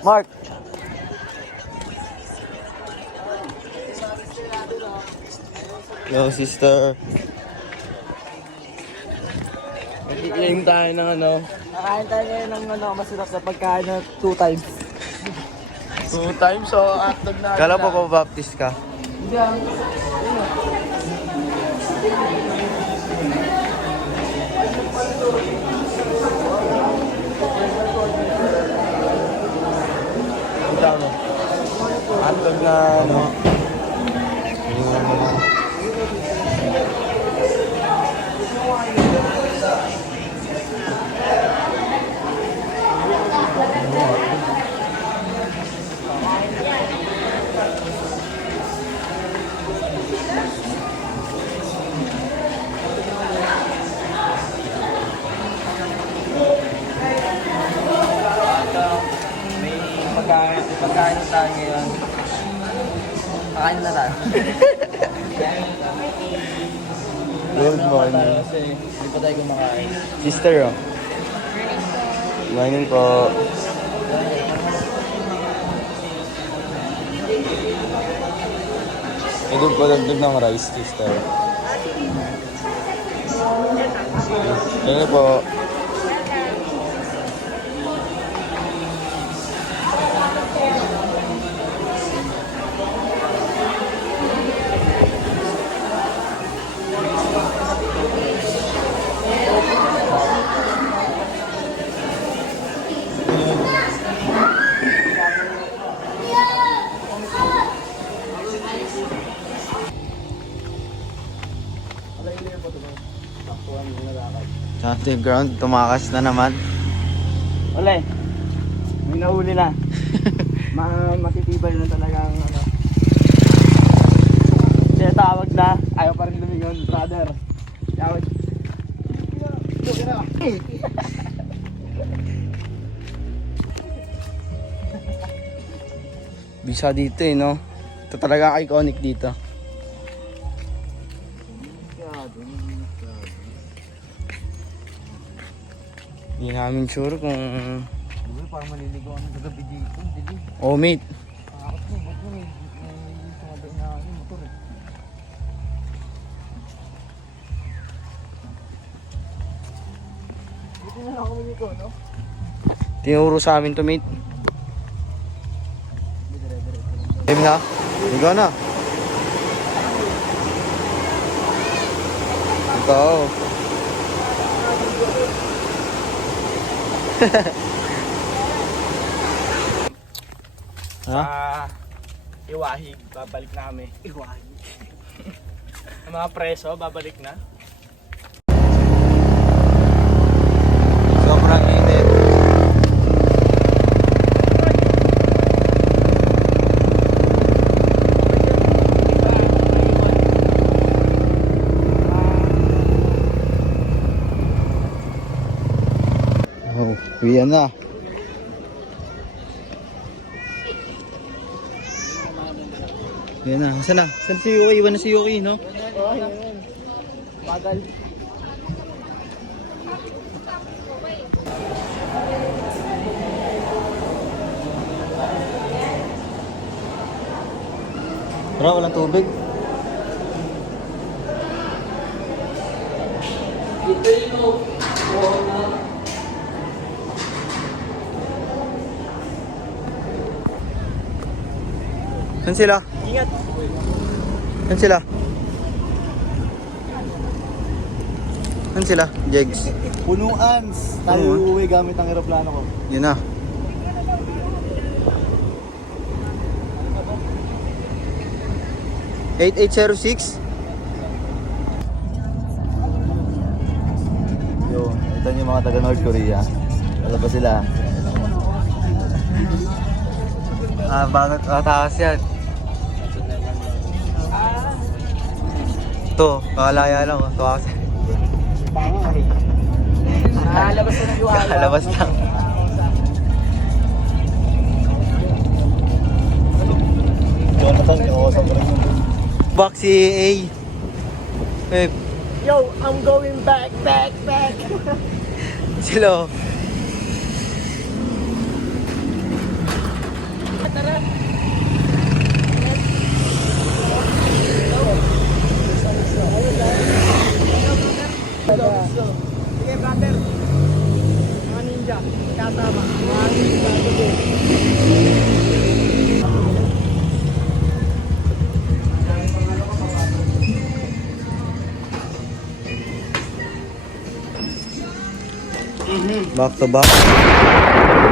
Mark. Yo, sister. Nag-claim tayo ng ano. Nakain tayo ngayon ng ano, masarap na pagkain na 2 times. 2 times, so hotdog na. Kala po ko baptist ka. Hindi ah. Hotdog na ano. Pagkain na tayo ngayon. Kakain na tayo. Good morning. Kasi hindi pa tayo kumakain. Sister, oh. Morning po. Idog po dagdag ng rice, sister. Ano po? Sa ground, tumakas na naman. Wala eh. May nahuli na. Matitibay na talaga ang ano. Kaya tawag na. Ayaw pa rin lumingon, brother. Tawag. Bisa dito eh, no? Ito talaga iconic dito. Hindi namin sure kung... Uy, parang maliligaw ang gagabi dito. Oh, mate. Pakakot mo, ba't mo may sumabay na yung motor eh. Buti na lang kami dito, no? Tinuro sa amin to, mate. Game na? Ikaw na. Ikaw. Ha? Iwahig, babalik na kami. Iwahig. Ang mga preso, babalik na. Sobrang init. Oh, uwian na. Yan na. Saan na? Saan si Yuki? Iwan na si Yuki, no? Oo, yun. Bagal. Tara, walang tubig. Saan sila? Ingat. Saan sila? Saan sila? Jegs. Punuan. Tayo Punuan? uuwi gamit ang aeroplano ko. Yun na. $8806. Yo, ito yung mga taga North Korea. Wala pa sila. Bakit taas yan? Ito, kakalaya lang. Taas. Labas na ng UI. Kalabas lang. Jonathan, yung sa rin yung Box A. Eh, Yo, I'm going back. sila. Back to back.